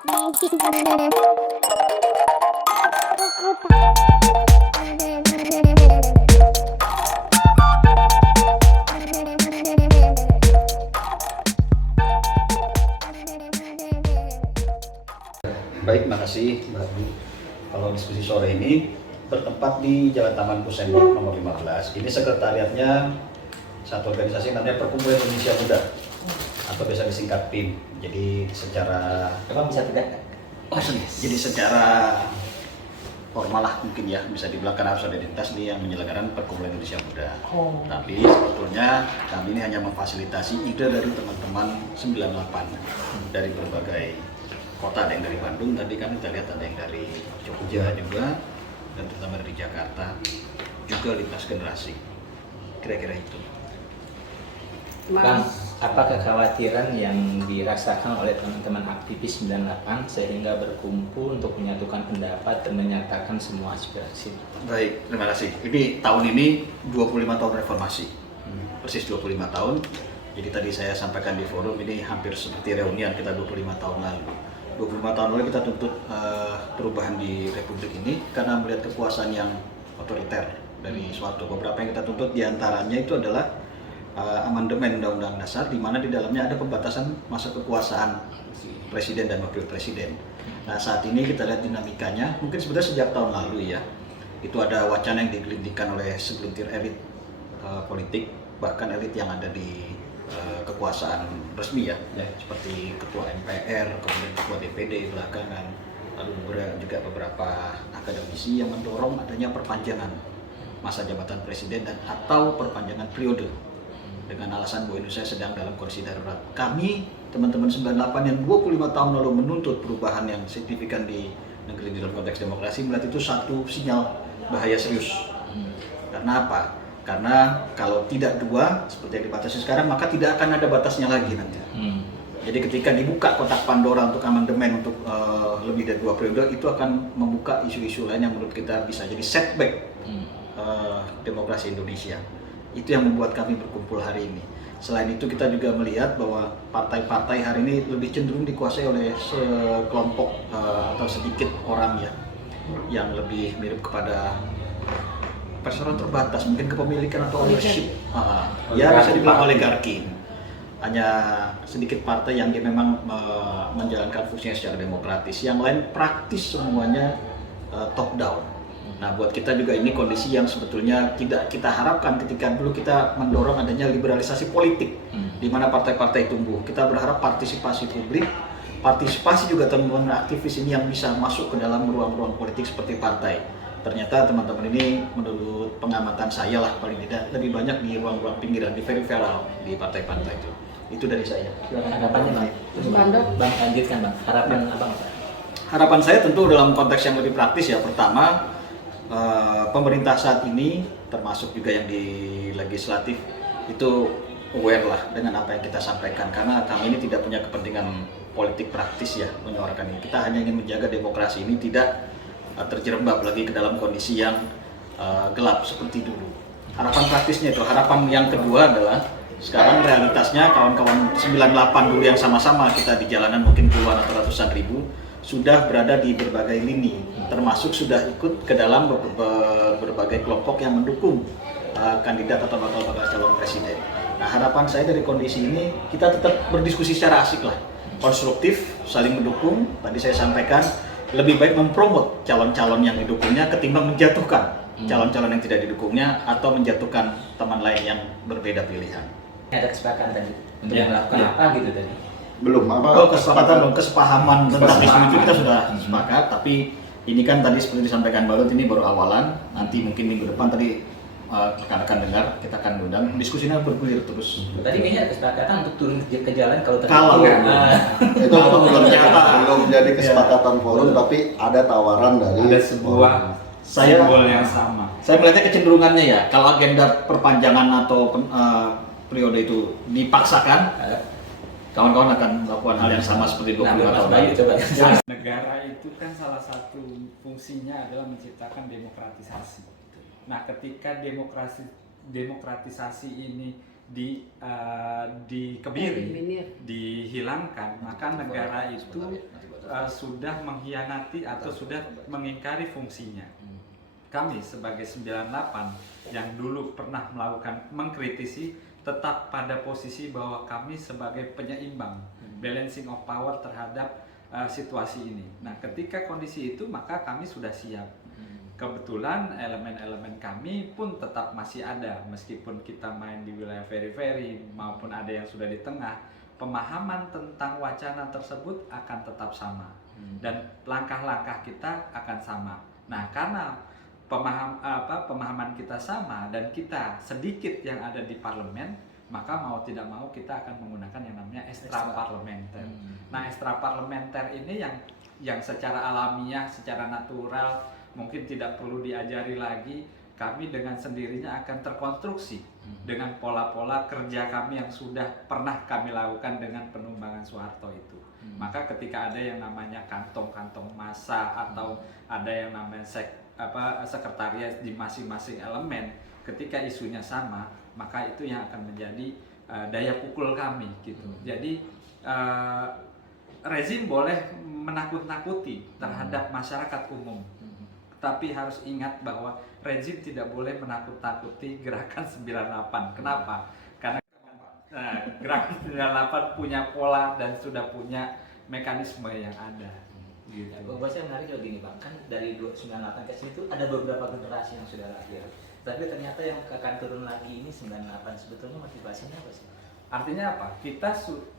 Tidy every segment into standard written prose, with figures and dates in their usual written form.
Baik, makasih Mbak Bu. Kalau diskusi sore ini bertempat di Jalan Taman Kusendok nomor 15. Ini sekretariatnya satu organisasi namanya Perkumpulan Indonesia Muda atau biasa disingkat PIM. Jadi secara bisa tegak? jadi secara formal lah mungkin ya, bisa dibilang karena harus ada identitas nih yang menyelenggarakan Perkumpulan Indonesia Muda. Tapi sebetulnya kami ini hanya memfasilitasi ide dari teman-teman 98 dari berbagai kota, ada yang dari Bandung tadi kan kita lihat, ada yang dari Jogja juga, dan terutama dari Jakarta, juga lintas generasi. Kira-kira itu. Bang, apa kekhawatiran yang dirasakan oleh teman-teman aktivis 98 sehingga berkumpul untuk menyatukan pendapat dan menyatakan semua aspirasi? Baik, terima kasih. Ini tahun ini 25 tahun reformasi, persis 25 tahun. Jadi tadi saya sampaikan di forum, ini hampir seperti reunian kita 25 tahun lalu. 25 tahun lalu kita tuntut perubahan di Republik ini karena melihat kekuasaan yang otoriter dari suatu. Beberapa yang kita tuntut diantaranya itu adalah amandemen Undang-Undang Dasar, di mana di dalamnya ada pembatasan masa kekuasaan presiden dan wakil presiden. Nah, saat ini kita lihat dinamikanya, mungkin sebenarnya sejak tahun lalu ya, itu ada wacana yang digelindingkan oleh segelintir elit politik, bahkan elit yang ada di kekuasaan resmi ya, seperti ketua MPR, kemudian ketua DPD belakangan, lalu juga beberapa akademisi yang mendorong adanya perpanjangan masa jabatan presiden dan atau perpanjangan periode dengan alasan bahwa Indonesia sedang dalam kondisi darurat. Kami, teman-teman 98 yang 25 tahun lalu menuntut perubahan yang signifikan di negeri dalam konteks demokrasi, melihat itu satu sinyal bahaya serius. Karena apa? Karena kalau tidak dua, seperti yang dibatasi sekarang, maka tidak akan ada batasnya lagi nanti. Jadi ketika dibuka kotak Pandora untuk amandemen untuk lebih dari 2 periode, itu akan membuka isu-isu lain yang menurut kita bisa jadi setback demokrasi Indonesia. Itu yang membuat kami berkumpul hari ini. Selain itu kita juga melihat bahwa partai-partai hari ini lebih cenderung dikuasai oleh sekelompok atau sedikit orang ya, yang lebih mirip kepada persoalan terbatas, mungkin kepemilikan atau ownership, ya bisa dibilang oligarki. Hanya sedikit partai yang dia memang menjalankan fungsinya secara demokratis, yang lain praktis semuanya top down. Nah, buat kita juga ini kondisi yang sebetulnya tidak kita harapkan ketika dulu kita mendorong adanya liberalisasi politik, di mana partai-partai tumbuh. Kita berharap partisipasi publik, partisipasi juga teman-teman aktivis ini yang bisa masuk ke dalam ruang-ruang politik seperti partai. Ternyata teman-teman ini menurut pengamatan saya lah paling tidak lebih banyak di ruang-ruang pinggiran, di peripheral di partai-partai itu. Itu dari saya. Harapannya Bang. Bang lanjutkan Bang. Harapan Abang apa? Harapan saya tentu dalam konteks yang lebih praktis ya. Pertama, pemerintah saat ini termasuk juga yang di legislatif itu aware lah dengan apa yang kita sampaikan, karena kami ini tidak punya kepentingan politik praktis ya menyuarakan ini. Kita hanya ingin menjaga demokrasi ini tidak terjerembab lagi ke dalam kondisi yang gelap seperti dulu. Harapan praktisnya itu. Harapan yang kedua adalah sekarang realitasnya kawan-kawan 98 dulu yang sama-sama kita di jalanan mungkin puluhan atau ratusan ribu sudah berada di berbagai lini, termasuk sudah ikut ke dalam berbagai kelompok yang mendukung kandidat atau bakal calon presiden. Nah, harapan saya dari kondisi ini kita tetap berdiskusi secara asik lah, konstruktif, saling mendukung. Tadi saya sampaikan lebih baik mempromot calon-calon yang didukungnya ketimbang menjatuhkan calon-calon yang tidak didukungnya atau menjatuhkan teman lain yang berbeda pilihan. Ada kesepakatan tadi untuk melakukan apa gitu tadi? Belum apa kesepahaman tentang isu itu kita sudah sepakat, tapi ini kan tadi seperti disampaikan Balut, ini baru awalan. Nanti mungkin minggu depan tadi rekan-rekan dengar, kita akan undang diskusinya bergulir terus. Tadi kayaknya ada kesepakatan untuk turun ke jalan kalau itu belum jadi kesepakatan forum, tapi ada tawaran dari ada sebuah simbol yang sama. Saya melihatnya kecenderungannya ya, kalau agenda perpanjangan atau periode itu dipaksakan, kawan-kawan akan melakukan hal yang sama seperti 25 tahun lalu. Negara itu kan salah satu fungsinya adalah menciptakan demokratisasi. Nah, ketika demokratisasi ini dikebiri, dihilangkan, maka negara itu sudah mengkhianati atau sudah mengingkari fungsinya. Kami sebagai 98 yang dulu pernah mengkritisi, tetap pada posisi bahwa kami sebagai penyeimbang, balancing of power terhadap situasi ini. Nah, ketika kondisi itu maka kami sudah siap. Kebetulan elemen-elemen kami pun tetap masih ada, meskipun kita main di wilayah very maupun ada yang sudah di tengah, pemahaman tentang wacana tersebut akan tetap sama dan langkah-langkah kita akan sama. Nah, karena pemahaman kita sama dan kita sedikit yang ada di parlemen, maka mau tidak mau kita akan menggunakan yang namanya ekstra parlementer. Nah, ekstra parlementer ini yang secara alamiah, secara natural, mungkin tidak perlu diajari lagi, kami dengan sendirinya akan terkonstruksi dengan pola-pola kerja kami yang sudah pernah kami lakukan dengan penumbangan Soeharto itu. Maka ketika ada yang namanya kantong-kantong massa atau ada yang namanya sekretariat di masing-masing elemen, ketika isunya sama, maka itu yang akan menjadi daya pukul kami gitu. Jadi rezim boleh menakut-nakuti terhadap masyarakat umum, tapi harus ingat bahwa rezim tidak boleh menakut-nakuti gerakan 98. Kenapa? Karena gerakan 98 punya pola dan sudah punya mekanisme yang ada. Gitu. Bang Bas, yang menarik juga gini Bang, kan dari 98 ke sini tuh ada beberapa generasi yang sudah lahir, tapi ternyata yang akan turun lagi ini 98. Sebetulnya motivasinya apa sih? Artinya apa?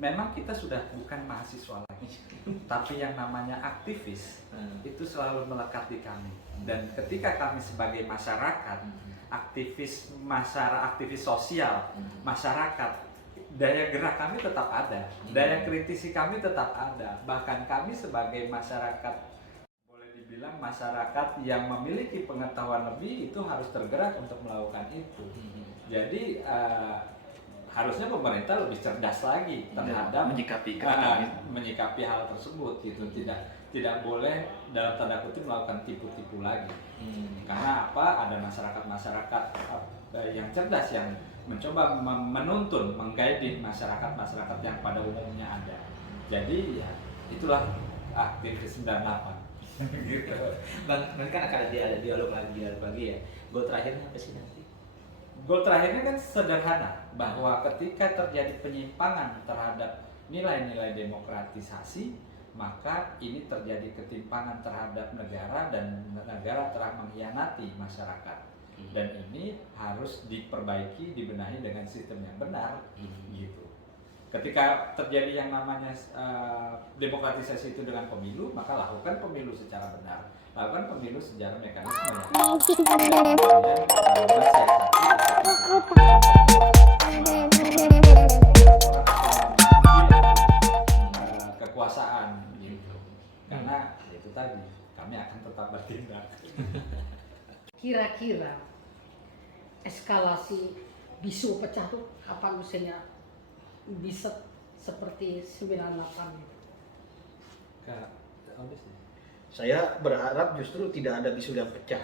Memang kita sudah bukan mahasiswa lagi, tapi yang namanya aktivis itu selalu melekat di kami. Dan ketika kami sebagai masyarakat, aktivis sosial, masyarakat, daya gerak kami tetap ada, daya kritisi kami tetap ada. Bahkan kami sebagai masyarakat, boleh dibilang masyarakat yang memiliki pengetahuan lebih, itu harus tergerak untuk melakukan itu. Jadi harusnya pemerintah lebih cerdas lagi terhadap menyikapi hal tersebut gitu. Tidak boleh dalam tanda kutip melakukan tipu-tipu lagi. Karena apa? Ada masyarakat yang cerdas yang mencoba menuntun, mengguide masyarakat yang pada umumnya ada. Jadi ya itulah aktivis 98. Gitu. Bang, nanti kan akan ada dialog lagi ya. Goal terakhirnya apa sih nanti? Goal terakhirnya kan sederhana, bahwa ketika terjadi penyimpangan terhadap nilai-nilai demokratisasi, maka ini terjadi ketimpangan terhadap negara dan negara telah mengkhianati masyarakat. Dan ini harus diperbaiki, dibenahi dengan sistem yang benar, gitu. Ketika terjadi yang namanya demokratisasi itu dengan pemilu, maka lakukan pemilu secara benar, lakukan pemilu secara mekanisme kekuasaan, gitu. Karena itu tadi kami akan tetap bertindak. Kira-kira eskalasi bisu pecah tuh apa misalnya bisa seperti 98 gitu? Saya berharap justru tidak ada bisul yang pecah.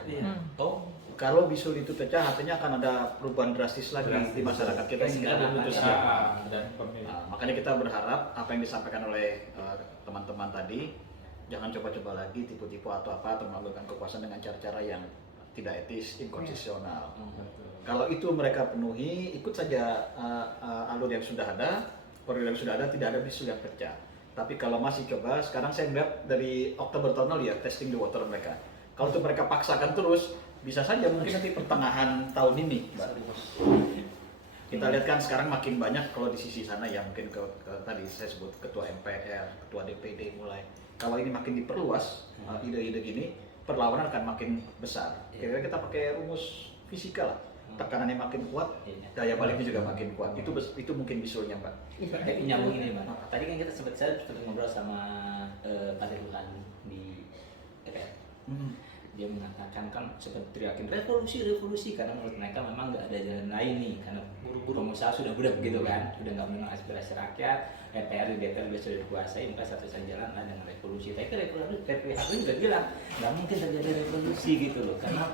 Kalau bisul itu pecah, artinya akan ada perubahan drastis lagi di masyarakat kita hingga memutuskan. Makanya kita berharap apa yang disampaikan oleh teman-teman tadi, jangan coba-coba lagi tipu-tipu atau melakukan kekuasaan dengan cara-cara yang tidak etis, inkonstitusional. Kalau itu mereka penuhi, ikut saja alur yang sudah ada, koridor yang sudah ada, tidak ada bisul yang pecah. Tapi kalau masih coba, sekarang saya melihat dari Oktober tahun lalu ya, testing the water mereka. Kalau itu mereka paksakan terus, bisa saja mungkin nanti pertengahan tahun ini, Mbak. Kita lihat kan sekarang makin banyak kalau di sisi sana ya, mungkin tadi saya sebut ketua MPR, ketua DPD mulai. Kalau ini makin diperluas, ide-ide gini, perlawanan akan makin besar. Kira-kira kita pakai rumus fisika lah. Tekanannya makin kuat, daya baliknya juga makin kuat. Itu mungkin bisulnya, Pak. Tapi nyambung ini, Pak. Tadi kan saya sempat ngobrol sama Pak Ridwan di DPR. Dia mengatakan kan seperti teriakin revolusi karena menurut mereka memang nggak ada jalan lain nih, karena pengusaha sudah budak gitu kan, sudah nggak mendengar aspirasi rakyat. DPR sudah dikuasai, maka satu-satunya jalan adalah dengan revolusi. Tapi revolusi juga bilang nggak mungkin terjadi revolusi gitu loh, karena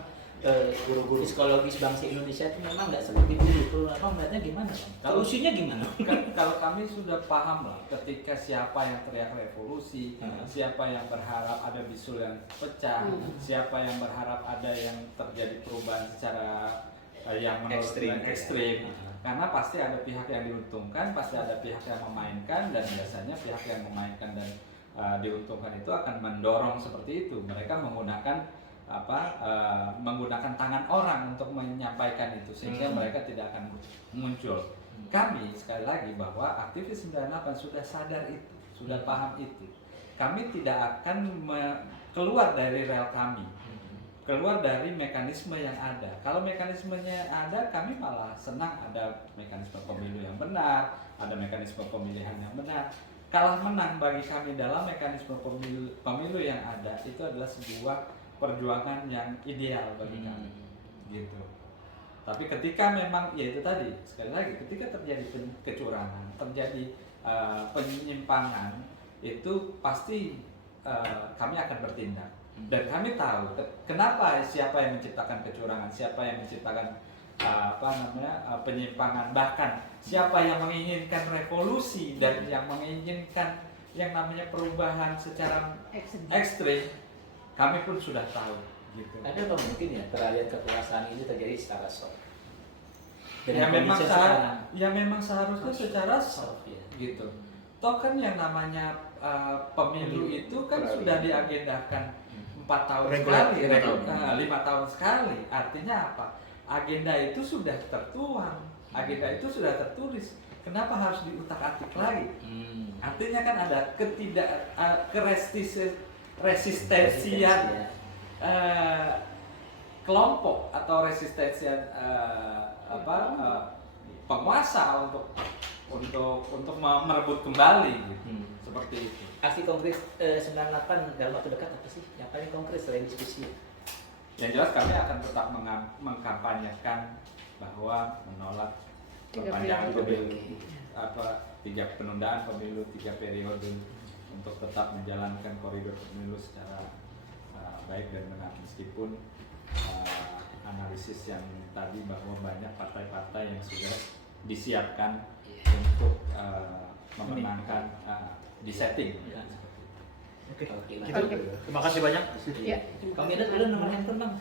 guru-guru psikologis bangsa Indonesia itu memang nggak seperti dulu. Kalau Abang melihatnya gimana? Solusinya gimana? Kalau kami sudah paham lah ketika siapa yang teriak revolusi, siapa yang berharap ada bisul yang pecah, siapa yang berharap ada yang terjadi perubahan secara yang menurut ekstrim. Karena pasti ada pihak yang diuntungkan, pasti ada pihak yang memainkan, dan biasanya pihak yang memainkan dan diuntungkan itu akan mendorong seperti itu. Mereka menggunakan menggunakan tangan orang untuk menyampaikan itu sehingga mereka tidak akan muncul. Kami sekali lagi bahwa aktivis 98 sudah sadar itu, sudah paham itu. Kami tidak akan keluar dari rel kami, keluar dari mekanisme yang ada. Kalau mekanismenya ada, kami malah senang ada mekanisme pemilu yang benar, ada mekanisme pemilihan yang benar. Kalah menang bagi kami dalam mekanisme pemilu yang ada itu adalah sebuah perjuangan yang ideal bagi kami, gitu. Tapi ketika memang, ya itu tadi, sekali lagi, ketika terjadi kecurangan, terjadi penyimpangan, itu pasti kami akan bertindak. Dan kami tahu kenapa, siapa yang menciptakan kecurangan, siapa yang menciptakan penyimpangan, bahkan siapa yang menginginkan revolusi dan yang menginginkan yang namanya perubahan secara ekstrim. Kami pun sudah tahu, gitu. Ada nggak mungkin ya peralihan kekuasaan ini terjadi secara soft? Ya memang seharusnya secara soft, gitu. Toh kan yang namanya pemilu itu kan sudah diagendakan 4 tahun sekali, 5 tahun sekali. Artinya apa? Agenda itu sudah tertuang, agenda itu sudah tertulis. Kenapa harus diutak-atik lagi? Artinya kan ada resistensian kelompok atau resistensian penguasa untuk merebut kembali, gitu. Seperti itu. Aksi konkret 98 dalam waktu dekat apa sih? Yang paling konkret selain diskusi? Yang jelas kami akan tetap mengkampanyekan bahwa menolak perpanjangan pemilu, 3 penundaan pemilu 3 periode, untuk tetap menjalankan koridor pemilu secara baik dan benar, meskipun analisis yang tadi bahwa banyak partai-partai yang sudah disiapkan untuk memenangkan disetting. Oke. Terima kasih banyak. Kami ada dulu nomor handphone Bang.